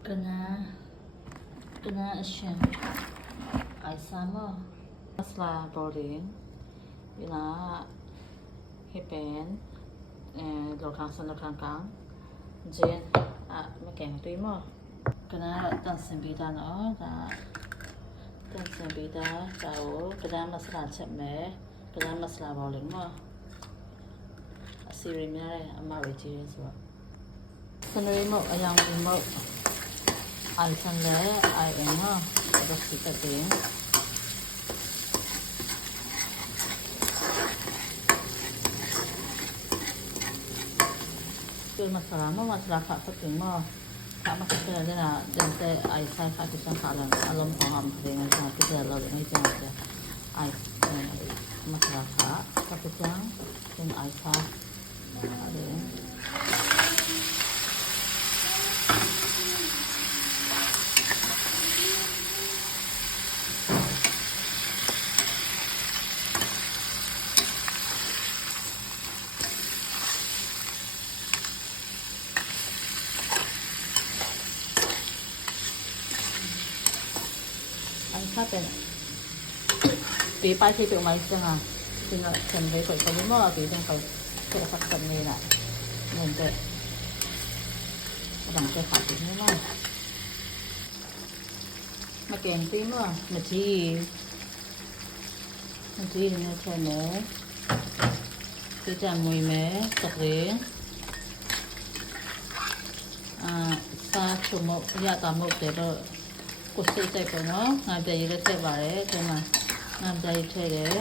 Kena action. I sama masalah boring. Bila hipen lokang kang jen makan tu mo. Kena tan sembida no tan sembida tahu kena masalah cek me kena masalah boring mo. Asiri mere amari je so. Senori mo ayang mo. Ai sang le ai em ha ada sikit ding tu masalah kak penting mo kak masalah dia nak dan te ai sai kak kisah kalan alam paham dengan kak kita lalu ini jangan ai masalah kak penting dengan ai kak adaถ้าเป็นปีป้ายที่เป็นไม้จังอ่ะจริงอ่ะฉันไปกดไปที่หม้อปีจังไปเจอสักคนนี้แหละเงินจะหลังจะขาดอีกไม่มากมาเก่งปีหม้อมาที่เนี่ยใช่ไหมที่จะมวยไหมตักเลี้ยงซาชุมกยาตามกเดี๋ยวကိုစိတ်တိုက်ပေါ့နော်ငါပြရည်လက်ဆက်ပါတယ်ဒီမှာငါပြရည်ထည့်တယ်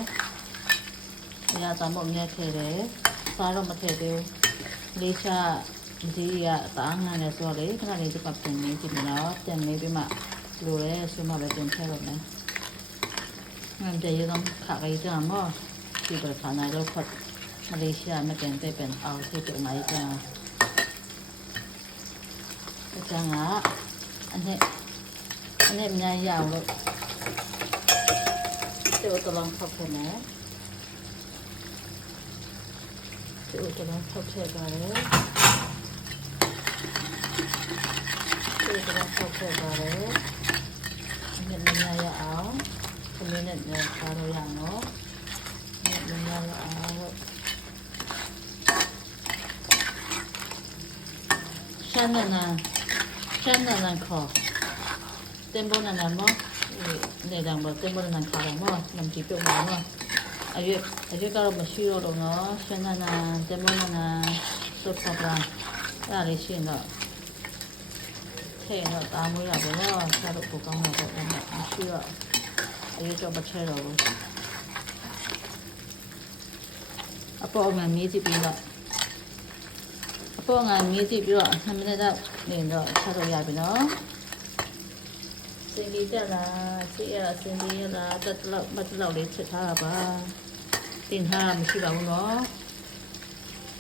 အရာတောင်ပေါ့မြက်ထည့်တယ်စားတော့မထည့်သေးဘူးလေးချဒီရတာငါနဲ့ဆိုလေခဏလေးဒီပတ်တင်နေကြည့်မလားတင်နေပြီးမှလိုရဲဆိုမှပဲတင်ထည့်တော့မယ်ငါပြရည်တော့ခါကြီးကြမှာဒီတော့ခါနိုင်တော့ဖတ်မလေးရှားမတင်တဲ့ပင်အောင်ဖြစ်တယ်မိုင်းကြအကျန်းကအနဲ့အများကြီးရအောင်လို့ဒီဥတလုံးဖောက်ခဲ့မယ်ဒီဥတလုံးဖောက်ခဲ့ပါတယ်ဒီဥတလုံးဖောက်ခဲ့ပါတယ်အနဲ့အများရအောင်ခမင်းနဲ့စားလို့ရအောင်နော်အနဲ့အများရအောင်လို့ရှမ်းနန်းခေါ်တင်ပေါ်နန်းမောနေတယ်ဘောတင်ပေါ်နန်းခါရမောနမ်ကြည့်ပြုံးမောအရွက်ကတော့မရှိတော့တော့နော်ရှင်းနန်းတင်ပေါ်နန်းစုပ်ဖပလာအဲ့ဒါလေးရှင်းတော့ထဲတော့တာမွေးရပါတော့ဆက်တော့ပိုကောင်းတော့မရှိတော့အရွက်တော့မထဲတော့ဘူးအပေါ်မှာမြည်ကြည့်ပြီးတော့အပေါ်ကမြည်ကြည့်ပြီးတော့2မိနစ်တော့နေတော့ဆက်တော့ရပြီနော်စင်ကြီးတက်လာချစ်ရစင်ကြီးရလာတက်လောက်မတက်လောက်လေးချစ်ထားတာပါတင်ထားမရှိပါဘူးနော်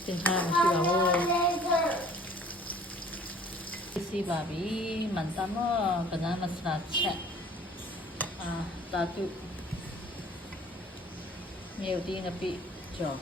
တင်ထားမရှိပါဘူးစီပါပြီမန်တမောကနမစလာချက်တာတုမြေတီးနပိကျော်